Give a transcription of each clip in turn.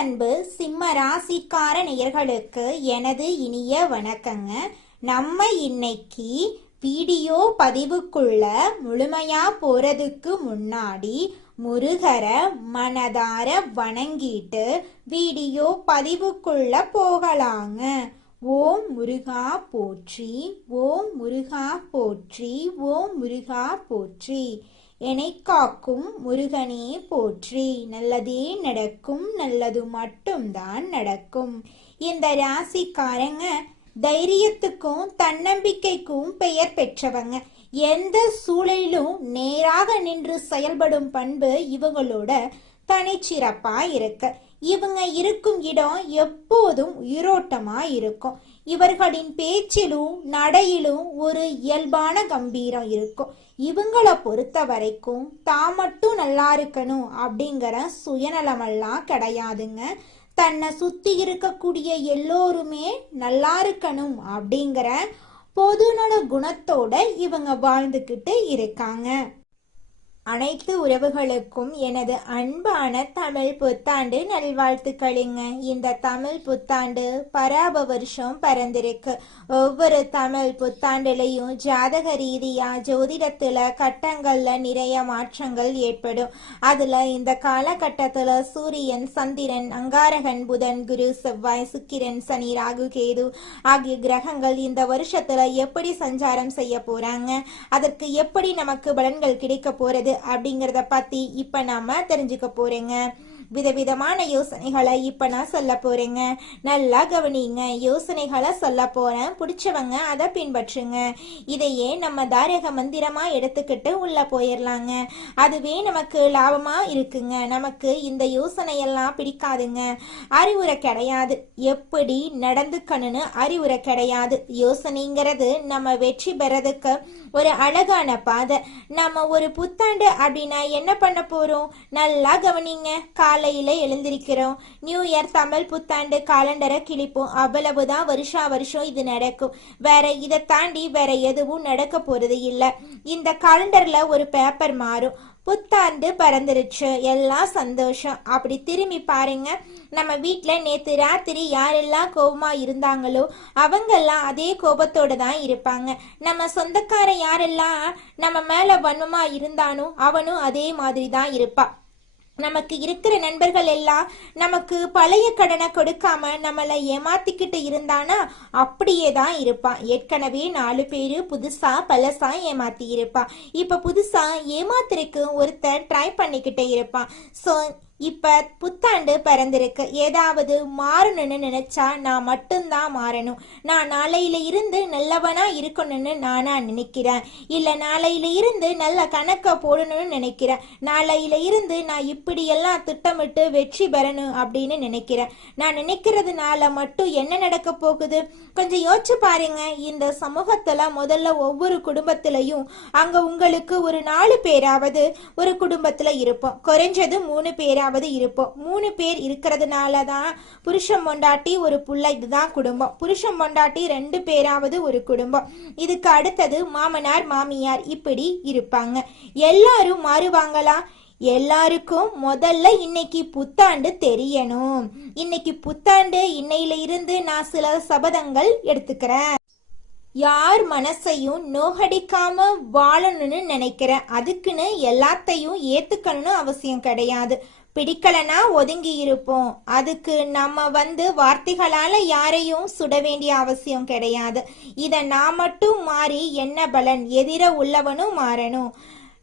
பேரன்பு சிம்ம ராசிக்கார நேயர்களுக்கு எனது இனிய வணக்கங்க. நம்ம இன்னைக்கு வீடியோ பதிவுக்குள்ள முழுமையா போறதுக்கு முன்னாடி முருகரை மனதார வணங்கிட்டு வீடியோ பதிவுக்குள்ள போகலாங்க. ஓம் முருகா போற்றி, ஓம் முருகா போற்றி, ஓம் முருகா போற்றி. என்னை காக்கும் முருகனே போற்றி. நல்லதே நடக்கும், நல்லது மட்டும்தான் நடக்கும். இந்த ராசிக்காரங்க தைரியத்துக்கும் தன்னம்பிக்கைக்கும் பெயர் பெற்றவங்க. எந்த சூழலிலும் நேராக நின்று செயல்படும் பண்பு இவங்களோட தனிச்சிறப்பா இருக்கு. இவங்க இருக்கும் இடம் எப்போதும் உயிரோட்டமா இருக்கும். இவர்களின் பேச்சிலும் நடையிலும் ஒரு இயல்பான கம்பீரம் இருக்கும். இவங்களை பொறுத்த வரைக்கும் தான் மட்டும் நல்லா இருக்கணும் அப்படிங்கிற சுயநலமெல்லாம் கிடையாதுங்க. தன்னை சுத்தி இருக்கக்கூடிய எல்லோருமே நல்லா இருக்கணும் அப்படிங்கிற பொதுநல குணத்தோட இவங்க வாழ்ந்துக்கிட்டு இருக்காங்க. அனைத்து உறவுகளுக்கும் எனது அன்பான தமிழ் புத்தாண்டு நல்வாழ்த்துக்களுங்க. இந்த தமிழ் புத்தாண்டு பராப வருஷம் பிறந்திருக்கு. ஒவ்வொரு தமிழ் புத்தாண்டுலையும் ஜாதக ரீதியா ஜோதிடத்துல கட்டங்கள்ல நிறைய மாற்றங்கள் ஏற்படும். அதுல இந்த காலகட்டத்துல சூரியன், சந்திரன், அங்காரகன், புதன், குரு, செவ்வாய், சுக்கிரன், சனி, ராகு, கேது ஆகிய கிரகங்கள் இந்த வருஷத்துல எப்படி சஞ்சாரம் செய்ய போறாங்க, அதற்கு எப்படி நமக்கு பலன்கள் கிடைக்க போறது அப்படிங்கறத பத்தி இப்ப நாம தெரிஞ்சுக்க போறேங்க. விதவிதமான யோசனைகளை இப்ப நான் சொல்ல போறேங்க. நல்லா கவனிங்க. யோசனைகளை சொல்ல போறேன், பிடிச்சவங்க அதை பின்பற்றுங்க. இதையே நம்ம தாரக மந்திரமா எடுத்துக்கிட்டு உள்ள போயிடலாங்க. அதுவே நமக்கு லாபமா இருக்குங்க. நமக்கு இந்த யோசனையெல்லாம் பிடிக்காதுங்க. அறிவுரை கிடையாது, எப்படி நடந்துக்கணும்னு அறிவுரை கிடையாது. யோசனைங்கிறது நம்ம வெற்றி பெறதுக்கு ஒரு அழகான பாதை. நம்ம ஒரு புத்தாண்டு அப்படின்னா என்ன பண்ண போறோம்? நல்லா கவனிங்க. காலையில எழுந்திருக்கிறோம், நியூ இயர் தமிழ் புத்தாண்டு காலண்டரை கிழிப்போம். அவ்வளவுதான். வருஷா வருஷம் இது நடக்கும். வேற இதை தாண்டி வேற எதுவும் நடக்க போறது இல்லை. இந்த காலண்டர்ல ஒரு பேப்பர் மாறும். புத்தாண்டு பறந்துருச்சு, எல்லாம் சந்தோஷம். அப்படி திரும்பி பாருங்க, நம்ம வீட்டுல நேத்து ராத்திரி யாரெல்லாம் கோபமா இருந்தாங்களோ அவங்கெல்லாம் அதே கோபத்தோட தான் இருப்பாங்க. நம்ம சொந்தக்கார யாரெல்லாம் நம்ம மேல வன்மமா இருந்தானோ அவனும் அதே மாதிரி தான் இருப்பான். நமக்கு இருக்கிற நண்பர்கள் எல்லாம் நமக்கு பழைய கடனை கொடுக்காம நம்மளை ஏமாத்திக்கிட்டு இருந்தானா அப்படியே தான் இருப்பான். ஏற்கனவே 4 பேரு புதுசா பழசா ஏமாத்தி இருப்பான். இப்ப புதுசா ஏமாத்திருக்கு ஒருத்தர் ட்ரை பண்ணிக்கிட்டே இருப்பான். ஸோ இப்ப புத்தாண்டு பிறந்திருக்கு. ஏதாவது மாறணும்னு நினைச்சா நான் மட்டும்தான் மாறணும். நான் நாளையில இருந்து நல்லவனா இருக்கணும்னு நானா நினைக்கிறேன். இல்ல நாளையில இருந்து நல்ல கணக்க போடணும்னு நினைக்கிறேன். நாளையில இருந்து நான் இப்படி எல்லாம் திட்டமிட்டு வெற்றி பெறணும் அப்படின்னு நினைக்கிறேன். நான் நினைக்கிறதுனால மட்டும் என்ன நடக்க போகுது? கொஞ்சம் யோசிச்சு பாருங்க. இந்த சமூகத்துல முதல்ல ஒவ்வொரு குடும்பத்திலையும் அங்க உங்களுக்கு ஒரு 4 பேராவது ஒரு குடும்பத்துல இருப்போம். குறைஞ்சது 3 பேராவது இருப்போம். 3 பேர் இருக்கிறதுனாலதான் புருஷன் பொண்டாட்டி ஒரு புள்ள, இதுதான் குடும்பம். புருஷன் பொண்டாட்டி 2 பேராவது ஒரு குடும்பம். இதுக்கு அடுத்தது மாமனார் மாமியார், இப்படி இருப்பாங்க. எல்லாரும் மாறுவாங்களா? எல்லாருக்கும் முதல்ல இன்னைக்கு புத்தாண்டு தெரியணும். இன்னைக்கு புத்தாண்டு, இன்னையில இருந்து நான் சில சபதங்கள் எடுத்துக்கிறேன். யார் மனசையும் நோகடிக்காம வாழணும்னு நினைக்கிறேன். அதுக்குன்னு எல்லாத்தையும் ஏத்துக்கணும்னு அவசியம் கிடையாது. பிடிக்கலனா ஒதுங்கி இருப்போம். அதுக்கு நம்ம வார்த்தைகளால யாரையும் சுட வேண்டிய அவசியம் கிடையாது. இத நான் மட்டும் மாறி என்ன பலன்? எதிர உள்ளவனும் மாறணும்.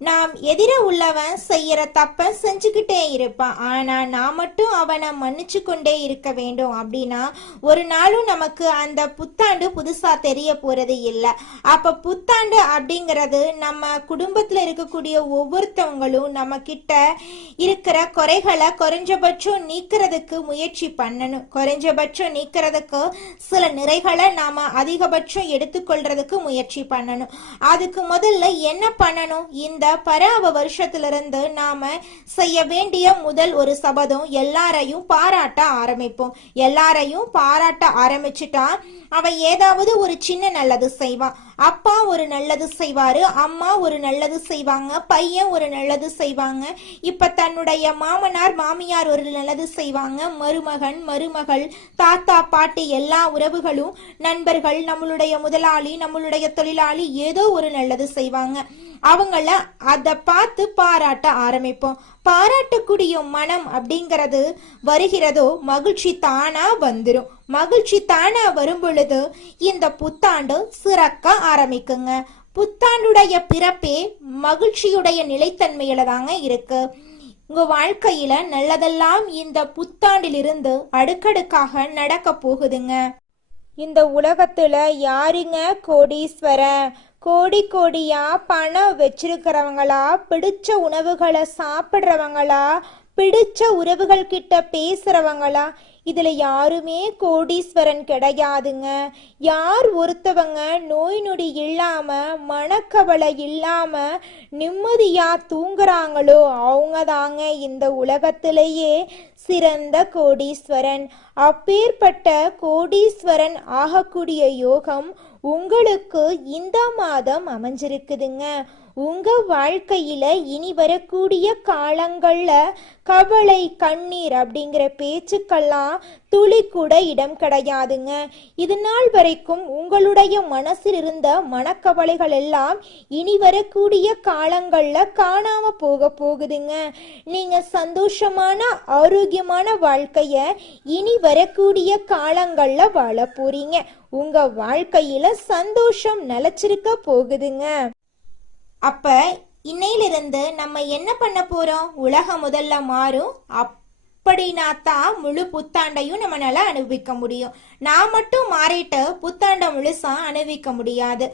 நாம் எதிர உள்ளவன் செய்யற தப்ப செஞ்சுக்கிட்டே இருப்பான். ஆனா நான் மட்டும் அவனை மன்னிச்சு கொண்டே இருக்க வேண்டும். அப்படின்னா ஒரு நாளும் நமக்கு அந்த புத்தாண்டு புதுசா தெரிய போறது இல்லை. அப்ப புத்தாண்டு அப்படிங்கிறது நம்ம குடும்பத்துல இருக்கக்கூடிய ஒவ்வொருத்தவங்களும் நம்ம கிட்ட இருக்கிற குறைகளை குறைஞ்சபட்சம் நீக்கிறதுக்கு முயற்சி பண்ணணும். குறைஞ்சபட்சம் நீக்கிறதுக்கு சில நிறைகளை நாம அதிகபட்சம் எடுத்துக்கொள்றதுக்கு முயற்சி பண்ணணும். அதுக்கு முதல்ல என்ன பண்ணணும்? இந்த பராப வருஷத்திலிருந்து நாம செய்ய வேண்டிய முதல் ஒரு சபதம், எல்லாரையும் பாராட்ட ஆரம்பிப்போம். எல்லாரையும் பாராட்ட ஆரம்பிச்சுட்டா அவன் ஏதாவது ஒரு சின்ன நல்லது செய்வான். அப்பா ஒரு நல்லது செய்வாரு, அம்மா ஒரு நல்லது செய்வாங்க, பையன் ஒரு நல்லது செய்வாங்க. இப்ப தன்னுடைய மாமனார் மாமியார் ஒரு நல்லது செய்வாங்க, மருமகன் மருமகள் தாத்தா பாட்டி எல்லா உறவுகளும் நண்பர்கள் நம்மளுடைய முதலாளி நம்மளுடைய தொழிலாளி ஏதோ ஒரு நல்லது செய்வாங்க. அவங்கள அதை பார்த்து பாராட்ட ஆரம்பிப்போம். பாராட்டக்கூடிய மனம் அப்படிங்கிறது வருகிறதோ மகிழ்ச்சி தானா வந்துடும். மகிழ்ச்சி தானா வரும் பொழுது இந்த புத்தாண்டு சிறக்க ஆரம்பிக்குங்க. புத்தாண்டுடைய பிறப்பே மகிழ்ச்சியுடைய நிலைத்தன்மையில தாங்க இருக்கு. உங்க வாழ்க்கையில நல்லதெல்லாம் இந்த புத்தாண்டிலிருந்து அடுக்கடுக்காக நடக்க போகுதுங்க. இந்த உலகத்துல யாருங்க கோடீஸ்வரன்? கோடி கோடியா பணம் வச்சிருக்கிறவங்களா, பிடிச்ச உணவுகளை சாப்பிட்றவங்களா, பிடிச்ச உறவுகள் கிட்ட பேசுறவங்களா? இதுல யாருமே கோடீஸ்வரன் கிடையாதுங்க. யார் ஒருத்தவங்க நோய் நொடி இல்லாம மனக்கவலை இல்லாம நிம்மதியா தூங்குறாங்களோ அவங்க தாங்க இந்த உலகத்திலேயே சிறந்த கோடீஸ்வரன். அப்பேற்பட்ட கோடீஸ்வரன் ஆகக்கூடிய யோகம் உங்களுக்கு இந்த மாதம் அமைஞ்சிருக்குதுங்க. உங்க வாழ்க்கையில இனி வரக்கூடிய காலங்கள்ல கவலை கண்ணீர் அப்படிங்கிற பேச்சுக்கெல்லாம் துளி கூட இடம் கிடையாதுங்க. இது நாள் வரைக்கும் உங்களுடைய மனசில் இருந்த மனக்கவலைகள் எல்லாம் இனி வரக்கூடிய காலங்கள்ல காணாம போகுதுங்க. நீங்க சந்தோஷமான ஆரோக்கியமான வாழ்க்கைய இனி வரக்கூடிய காலங்கள்ல வாழ போறீங்க. உங்க வாழ்க்கையில சந்தோஷம் நிலைச்சிருக்க போகுதுங்க. அப்ப இன்னையிலிருந்து நம்ம என்ன பண்ண போறோம்? உலகம் முதல்ல மாறும். அப்படின்னா தான் முழு புத்தாண்டையும் நம்மளால அனுபவிக்க முடியும். நான் மட்டும் மாறிட்டு புத்தாண்டை முழுசா அனுபவிக்க முடியாது.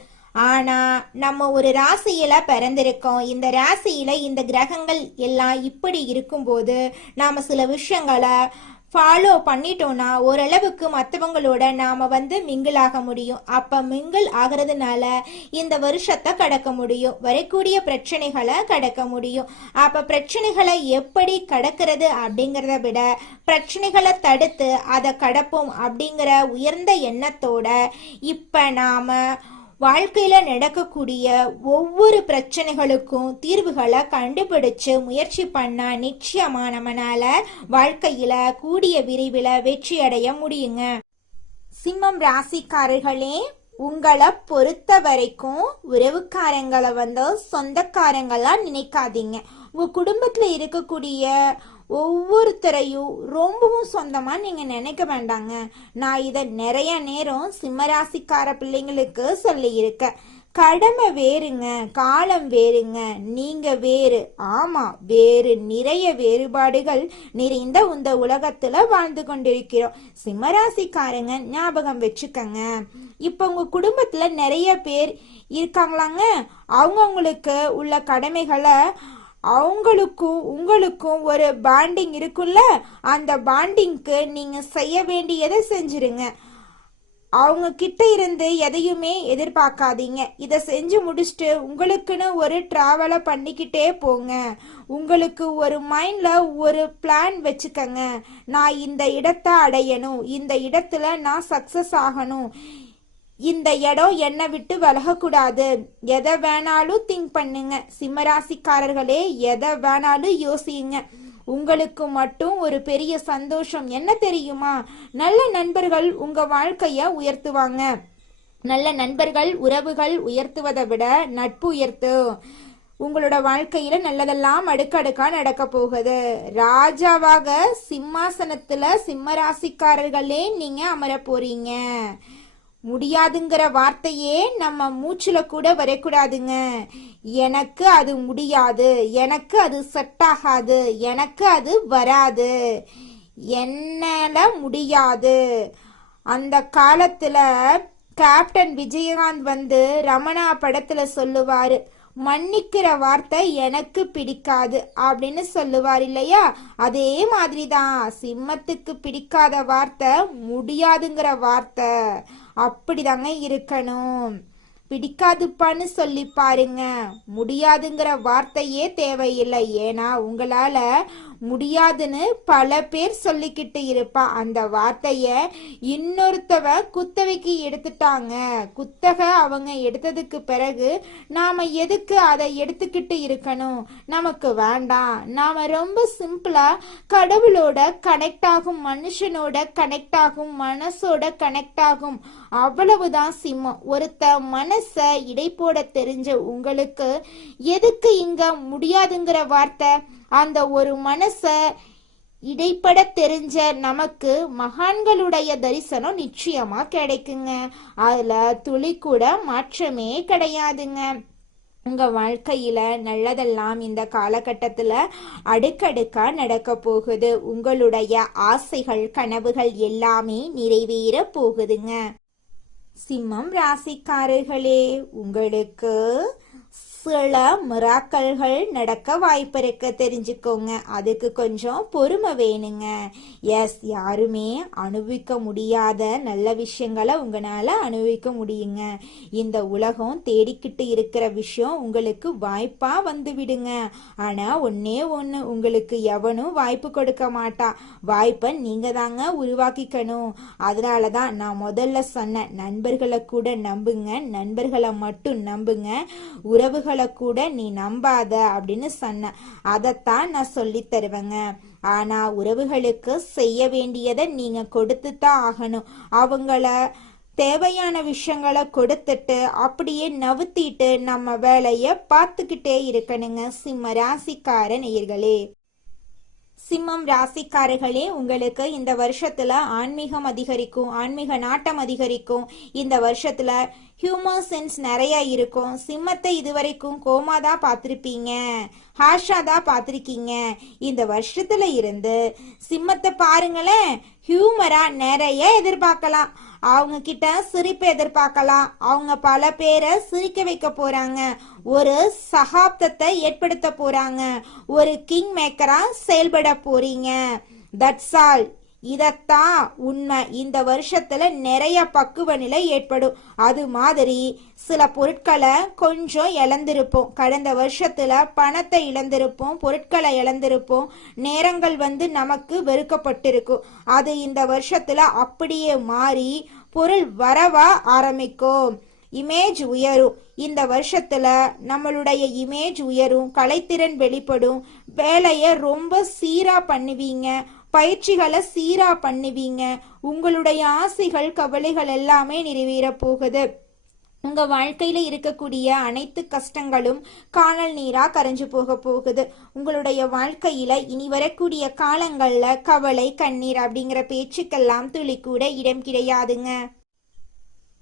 ஆனா நம்ம ஒரு ராசியில பிறந்திருக்கோம். இந்த ராசியில இந்த கிரகங்கள் எல்லாம் இப்படி இருக்கும்போது நாம சில விஷயங்களை ஃபாலோ பண்ணிட்டோம்னா ஓரளவுக்கு மற்றவங்களோட நாம மிங்கிள் ஆக முடியும். அப்ப மிங்கிள் ஆகிறதுனால இந்த வருஷத்தை கடக்க முடியும், வரக்கூடிய பிரச்சனைகளை கடக்க முடியும். அப்ப பிரச்சனைகளை எப்படி கடக்கிறது அப்படிங்கிறத விட பிரச்சனைகளை தடுத்து அதை கடப்போம் அப்படிங்கிற உயர்ந்த எண்ணத்தோட இப்ப நாம வாழ்க்கையில நடக்கக்கூடிய ஒவ்வொரு பிரச்சனைகளுக்கும் தீர்வுகளை கண்டுபிடிச்சு முயற்சி பண்ணா நிச்சயமா நம்மளால வாழ்க்கையில கூடிய விரைவில் வெற்றி அடைய முடியுங்க. சிம்மம் ராசிக்காரர்களே, உங்களை பொறுத்த வரைக்கும் உறவுக்காரங்களை சொந்தக்காரங்களா நினைக்காதீங்க. உங்க குடும்பத்துல இருக்கக்கூடிய ஒவ்வொருத்தரையும் ரொம்பவும் சொந்தமா நீங்க நினைக்க வேண்டாங்க. நான் இதை நிறைய நேரம் சிம்மராசிக்கார பிள்ளைங்களுக்கு சொல்லி இருக்கேன். கடமை வேறுங்க, காலம் வேறுங்க, நீங்க வேறு. ஆமா, வேறு நிறைய வேறுபாடுகள் நிறைந்த இந்த உலகத்துல வாழ்ந்து கொண்டிருக்கிறோம். சிம்மராசிக்காரங்க ஞாபகம் வச்சுக்கங்க. இப்ப உங்க குடும்பத்துல நிறைய பேர் இருக்காங்களாங்க. அவங்களுக்கு உள்ள கடமைகளை அவங்களுக்கும் உங்களுக்கும் ஒரு பாண்டிங் இருக்குல்ல, அந்த பாண்டிங்க்கு நீங்க செய்ய வேண்டியதை செஞ்சிருங்க. அவங்க கிட்ட இருந்து எதையுமே எதிர்பார்க்காதீங்க. இதை செஞ்சு முடிச்சுட்டு உங்களுக்குன்னு ஒரு டிராவலை பண்ணிக்கிட்டே போங்க. உங்களுக்கு ஒரு மைண்ட்ல ஒரு பிளான் வச்சுக்கங்க. நான் இந்த இடத்தை அடையணும், இந்த இடத்துல நான் சக்சஸ் ஆகணும், இந்த இடம் என்னை விட்டு விலகக்கூடாது. எதை வேணாலும் திங்க் பண்ணுங்க. சிம்மராசிக்காரர்களே, எதை வேணாலும் யோசிங்க. உங்களுக்கு மட்டும் ஒரு பெரிய சந்தோஷம் என்ன தெரியுமா? நல்ல நண்பர்கள் உங்க வாழ்க்கைய உயர்த்துவாங்க. நல்ல நண்பர்கள் உறவுகள் உயர்த்துவதை விட நட்பு உயர்த்து. உங்களோட வாழ்க்கையில நல்லதெல்லாம் அடுக்கடுக்கா நடக்க போகுது. ராஜாவாக சிம்மாசனத்துல சிம்மராசிக்காரர்களே நீங்க அமர போறீங்க. முடியாதுங்கிற வார்த்தையே நம்ம மூச்சுல கூட வரக்கூடாதுங்க. எனக்கு அது முடியாது, எனக்கு அது செட் ஆகாது, எனக்கு அது வராது, என்னால முடியாது. அந்த காலத்துல கேப்டன் விஜயகாந்த் ரமணா படத்துல சொல்லுவாரு, மன்னிக்கிற வார்த்தை எனக்கு பிடிக்காது அப்படின்னு சொல்லுவார் இல்லையா? அதே மாதிரிதான் சிம்மத்துக்கு பிடிக்காத வார்த்தை முடியாதுங்கிற வார்த்தை. அப்படிதாங்க இருக்கணும். பிடிக்காதுப்பான்னு சொல்லி பாருங்க, முடியாதுங்கிற வார்த்தையே தேவையில்லை. ஏன்னா உங்களால முடியாதுன்னு பல பேர் சொல்லிக்கிட்டு இருப்பா. அந்த வார்த்தைய இன்னொருத்தவ குத்தகைக்கு எடுத்துட்டாங்க. குத்தகை அவங்க எடுத்ததுக்கு பிறகு நாம எதுக்கு அதை எடுத்துக்கிட்டு இருக்கணும்? நமக்கு வேண்டாம். நாம ரொம்ப சிம்பிளா கடவுளோட கனெக்ட் ஆகும், மனுஷனோட கனெக்ட் ஆகும், மனசோட கனெக்ட் ஆகும். அவ்வளவுதான் சிம்மம். ஒருத்த மனச இடை போட தெரிஞ்ச உங்களுக்கு எதுக்கு இங்க முடியாதுங்கிற வார்த்தை? அந்த ஒரு மனச இடைப்பட தெரிஞ்ச நமக்கு மகான்களுடைய தரிசனம் நிச்சயமா கிடைக்குங்க. அதுல துளி கூட மாற்றமே கிடையாதுங்க. உங்க வாழ்க்கையில நல்லதெல்லாம் இந்த காலகட்டத்துல அடுக்கடுக்கா நடக்க போகுது. உங்களுடைய ஆசைகள், கனவுகள் எல்லாமே நிறைவேற போகுதுங்க. சிம்மம் ராசிக்காரர்களே, உங்களுக்கு சில மிராக்கல்கள் நடக்க வாய்ப்பு இருக்க, தெரிஞ்சுக்கோங்க. அதுக்கு கொஞ்சம் பொறுமை வேணுங்க. யாருமே அனுபவிக்க முடியாத நல்ல விஷயங்களை உங்களால அனுபவிக்க முடியுங்க. இந்த உலகம் தேடிக்கிட்டு இருக்கிற விஷயம் உங்களுக்கு வாய்ப்பா வந்து விடுங்க. ஆனா ஒன்னே ஒண்ணு, உங்களுக்கு எவனும் வாய்ப்பு கொடுக்க மாட்டா. வாய்ப்பை நீங்க தாங்க உருவாக்கிக்கணும். அதனாலதான் நான் முதல்ல சொன்ன, நண்பர்களை கூட நம்புங்க, நண்பர்களை மட்டும் நம்புங்க, உறவுகள் கூட நீ நம்பாத அப்படின்னு சொன்ன. அதைத்தான் நான் சொல்லி தருவேங்க. ஆனா உறவுகளுக்கு செய்ய வேண்டியதை நீங்க கொடுத்து தான் ஆகணும். அவங்கள தேவையான விஷயங்களை கொடுத்துட்டு அப்படியே நவுத்திட்டு நம்ம வேலைய பார்த்துக்கிட்டே இருக்கணுங்க. சிம்ம ராசிக்கார நேயர்களே, சிம்மம் ராசிக்காரர்களே, உங்களுக்கு இந்த வருஷத்துல ஆன்மீகம் அதிகரிக்கும், ஆன்மீக நாட்டம் அதிகரிக்கும். இந்த வருஷத்துல ஹியூமர் சென்ஸ் நிறைய இருக்கும். சிம்மத்தை இதுவரைக்கும் கோமாதான் பார்த்திருப்பீங்க, ஹாஷா தான் பார்த்திருக்கீங்க. இந்த வருஷத்துல இருந்து சிம்மத்தை பாருங்களேன், ஹியூமரா நிறைய எதிர்பார்க்கலாம். அவங்க கிட்ட சிரிப்பு எதிர்பார்க்கலாம். அவங்க பல பேரை சிரிக்க வைக்க போறாங்க. ஒரு சகாப்தத்தை ஏற்படுத்த போறாங்க. ஒரு கிங் மேக்கரா செயல்பட போறீங்க. That's all. இதத்தான் உண்மை. இந்த வருஷத்துல நிறைய பக்குவ நிலை ஏற்படும். அது மாதிரி சில பொருட்களை கொஞ்சம் இழந்திருப்போம். கடந்த வருஷத்துல பணத்தை இழந்திருப்போம், பொருட்களை இழந்திருப்போம், நேரங்கள் நமக்கு வெறுக்கப்பட்டிருக்கும். அது இந்த வருஷத்துல அப்படியே மாறி பொருள் வரவா ஆரம்பிக்கும். இமேஜ் உயரும். இந்த வருஷத்துல நம்மளுடைய இமேஜ் உயரும், கலைத்திறன் வெளிப்படும், வேலையை ரொம்ப சீரா பண்ணுவீங்க, பயிற்சிகளை சீரா பண்ணுவீங்க. உங்களுடைய ஆசைகள், கவலைகள் எல்லாமே நிறைவேற போகுது. உங்க வாழ்க்கையில இருக்கக்கூடிய அனைத்து கஷ்டங்களும் காணல் நீரா கரைஞ்சு போக போகுது. உங்களுடைய வாழ்க்கையில இனி வரக்கூடிய காலங்கள்ல கவலை, கண்ணீர் அப்படிங்கிற பேச்சுக்கெல்லாம் துளி கூட இடம் கிடையாதுங்க.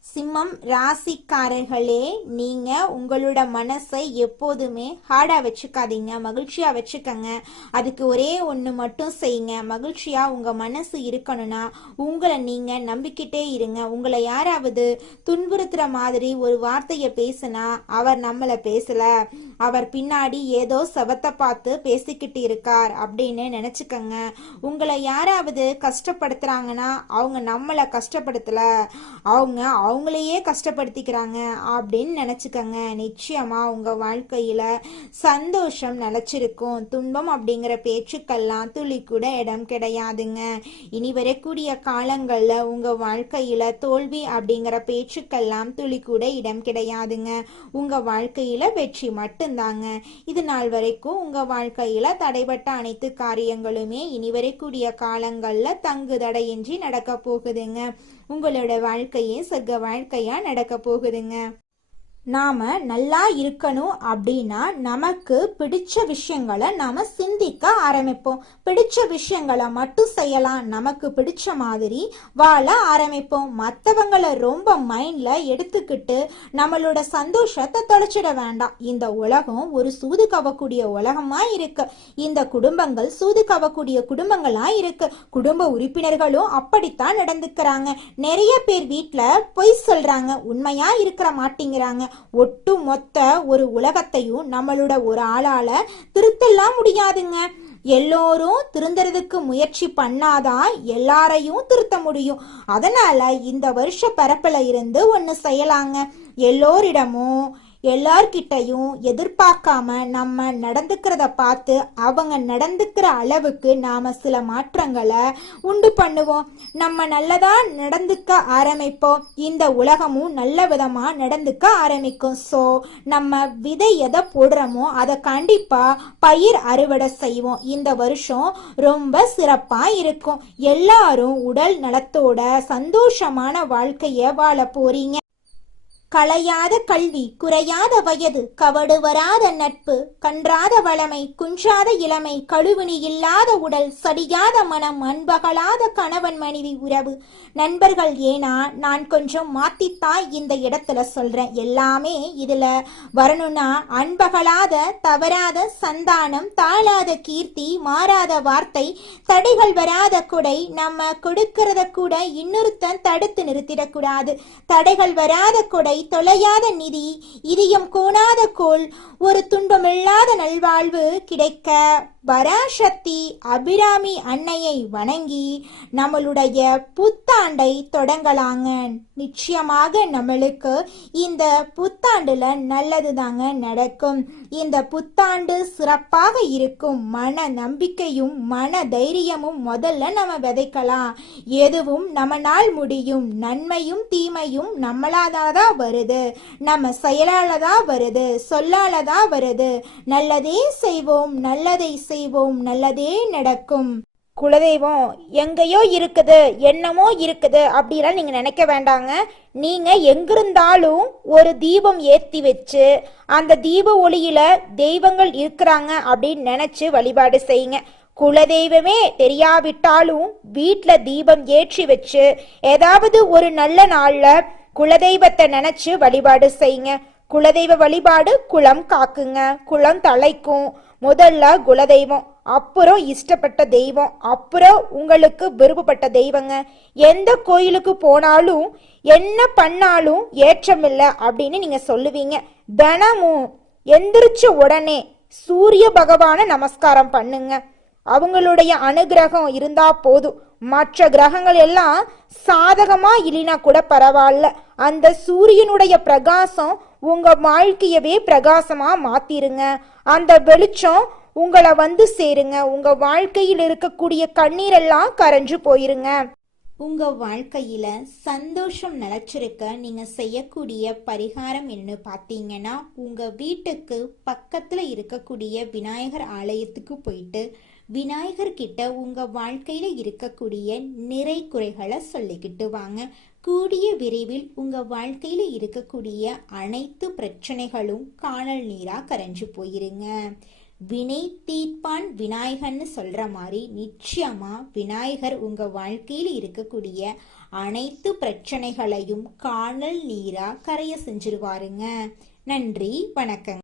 சிம்மம் ராசிக்காரர்களே, நீங்க உங்களோட மனசை எப்போதுமே ஹார்டா வச்சுக்காதீங்க, மகிழ்ச்சியா வச்சுக்கங்க. அதுக்கு ஒரே ஒன்று மட்டும் செய்யுங்க. மகிழ்ச்சியா உங்க மனசு இருக்கணும்னா உங்களை நீங்க நம்பிக்கிட்டே இருங்க. உங்களை யாராவது துன்புறுத்துற மாதிரி ஒரு வார்த்தையை பேசுனா அவர் நம்மளை பேசல, அவர் பின்னாடி ஏதோ சபத்தை பார்த்து பேசிக்கிட்டு இருக்கார் அப்படின்னு நினைச்சுக்கங்க. உங்களை யாராவது கஷ்டப்படுத்துறாங்கன்னா அவங்க நம்மளை கஷ்டப்படுத்தல, அவங்களையே கஷ்டப்படுத்திக்கிறாங்க அப்படின்னு நினைச்சுக்கங்க. நிச்சயமா உங்க வாழ்க்கையில சந்தோஷம் நிலைச்சிருக்கும். துன்பம் அப்படிங்கிற பேச்சுக்கெல்லாம் துளி கூட இடம் கிடையாதுங்க. இனி வரக்கூடிய காலங்கள்ல உங்க வாழ்க்கையில தோல்வி அப்படிங்கிற பேச்சுக்கெல்லாம் துளி கூட இடம் கிடையாதுங்க. உங்க வாழ்க்கையில வெற்றி மட்டும்தாங்க. இது நாள் வரைக்கும் உங்க வாழ்க்கையில தடைபட்ட அனைத்து காரியங்களுமே இனி வரக்கூடிய காலங்கள்ல தங்கு தடையின்றி நடக்க போகுதுங்க. உங்களோட வாழ்க்கையே சொர்க்க வாழ்க்கையா நடக்க போகுதுங்க. நாம நல்லா இருக்கணும் அப்படின்னா நமக்கு பிடிச்ச விஷயங்களை நாம சிந்திக்க ஆரம்பிப்போம். பிடிச்ச விஷயங்களை மட்டும் செய்யலாம். நமக்கு பிடிச்ச மாதிரி வாழ ஆரம்பிப்போம். மற்றவங்களை ரொம்ப மைண்ட்ல எடுத்துக்கிட்டு நம்மளோட சந்தோஷத்தை தொலைச்சிட வேண்டாம். இந்த உலகம் ஒரு சூது கவக்கூடிய உலகமா இருக்கு. இந்த குடும்பங்கள் சூது கவக்கூடிய குடும்பங்களா இருக்கு. குடும்ப உறுப்பினர்களும் அப்படித்தான் நடந்துக்கிறாங்க. நிறைய பேர் வீட்டுல பொய் சொல்றாங்க, உண்மையா இருக்க மாட்டேங்கிறாங்க. ஒட்டு மொத்த ஒரு உலகத்தையும் நம்மளோட ஒரு ஆளால திருத்தலாம் முடியாதுங்க. எல்லோரும் திருந்துறதுக்கு முயற்சி பண்ணாதான் எல்லாரையும் திருத்த முடியும். அதனால இந்த வருஷ பரப்புல இருந்து ஒன்னு செய்யலாங்க. எல்லோரிடமும் எல்லார்கிட்டையும் எதிர்பார்க்காம நம்ம நடந்துக்கிறத பார்த்து அவங்க நடந்துக்கிற அளவுக்கு நாம சில மாற்றங்களை உண்டு பண்ணுவோம். நம்ம நல்லதா நடந்துக்க ஆரம்பிப்போம். இந்த உலகமும் நல்ல விதமா நடந்துக்க ஆரம்பிக்கும். ஸோ நம்ம விதை எதை போடுறோமோ அதை கண்டிப்பா பயிர் அறுவடை செய்வோம். இந்த வருஷம் ரொம்ப சிறப்பா இருக்கும். எல்லாரும் உடல் நலத்தோட சந்தோஷமான வாழ்க்கைய வாழ போறீங்க. களையாத கல்வி, குறையாத வயது, கவடு வராத நட்பு, கன்றாத வளமை, குன்றாத இளமை, கழுவுனி இல்லாத உடல், சடியாத மனம், அன்பகலாத கணவன் மனைவி உறவு, நண்பர்கள். ஏன்னா நான் கொஞ்சம் மாத்தித்தாய் இந்த இடத்துல சொல்றேன். எல்லாமே இதுல வரணும்னா அன்பகலாத, தவறாத சந்தானம், தாழாத கீர்த்தி, மாறாத வார்த்தை, தடைகள் வராத கொடை. நம்ம கொடுக்கறத கூட இன்னொருத்தன் தடுத்து நிறுத்திடக்கூடாது. தடைகள் வராத கொடை, தொலையாத நிதி, இதயம் கோணாத கோல், ஒரு துன்பமில்லாத நல்வாழ்வு கிடைக்க பராசக்தி அபிராமி அன்னையை வணங்கி நம்மளுடைய புத்தாண்டை தொடங்கலாங்க. நிச்சயமாக நம்மளுக்கு இந்த புத்தாண்டுல நல்லது தாங்க நடக்கும். இந்த புத்தாண்டு சிறப்பாக இருக்கும். மன நம்பிக்கையும் மன தைரியமும் முதல்ல நம்ம விதைக்கலாம். எதுவும் நம்மளால் முடியும். நன்மையும் தீமையும் நம்மளாதான் வருது. நம்ம செயலாலதான் வருது, சொல்லாலதான் வருது. நல்லதே செய்வோம், நல்லதை செய்வோம், நல்லதே நடக்கும். குலதெய்வம் எங்கேயோ இருக்குது, என்னமோ இருக்குது அப்படிலாம் நீங்க நினைக்க வேண்டாங்க. நீங்க எங்கிருந்தாலும் ஒரு தீபம் ஏத்தி வச்சு அந்த தீப ஒளியில தெய்வங்கள் இருக்கிறாங்க அப்படின்னு நினைச்சு வழிபாடு செய்யுங்க. குலதெய்வமே தெரியாவிட்டாலும் வீட்டுல தீபம் ஏற்றி வச்சு ஏதாவது ஒரு நல்ல நாள்ல குலதெய்வத்தை நினைச்சு வழிபாடு செய்யுங்க. குலதெய்வ வழிபாடு குலம் காக்குங்க, குலம் தலைக்கும். முதல்ல குலதெய்வம், அப்புறம் இஷ்டப்பட்ட தெய்வம், அப்புறம் உங்களுக்கு விருப்பப்பட்ட தெய்வங்க. எந்த கோயிலுக்கு போனாலும் என்ன பண்ணாலும் ஏற்றமில்லை அப்படின்னு நீங்க சொல்லுவீங்க. தினமும் எந்திரிச்ச உடனே சூரிய பகவான நமஸ்காரம் பண்ணுங்க. அவங்களுடைய அனுகிரகம் இருந்தா போதும். மற்ற கிரகங்கள் எல்லாம் சாதகமா இல்லைனா கூட பரவாயில்ல. அந்த சூரியனுடைய பிரகாசம் உங்க வாழ்க்கையவே பிரகாசமா மாத்திருங்க. அந்த வெளிச்சம் உங்களை வந்து சேருங்க. உங்க வாழ்க்கையில் இருக்கக்கூடிய கண்ணீரெல்லாம் கரைஞ்சு போயிருங்க. உங்க வாழ்க்கையில சந்தோஷம் நிலைச்சிருக்க நீங்க செய்யக்கூடிய பரிகாரம் என்ன பார்த்தீங்கன்னா, உங்க வீட்டுக்கு பக்கத்துல இருக்கக்கூடிய விநாயகர் ஆலயத்துக்கு போயிட்டு விநாயகர் கிட்ட உங்க வாழ்க்கையில இருக்கக்கூடிய நிறை குறைகளை சொல்லிக்கிட்டு வாங்க. கூடிய விரைவில் உங்க வாழ்க்கையில இருக்கக்கூடிய அனைத்து பிரச்சனைகளும் காணல் நீரா கரைஞ்சு போயிருங்க. வினை தீர்ப்பான் விநாயகர்னு சொல்ற மாதிரி நிச்சயமா விநாயகர் உங்க வாழ்க்கையில இருக்கக்கூடிய அனைத்து பிரச்சனைகளையும் காணல் நீரா கரைய செஞ்சிருவாருங்க. நன்றி, வணக்கம்.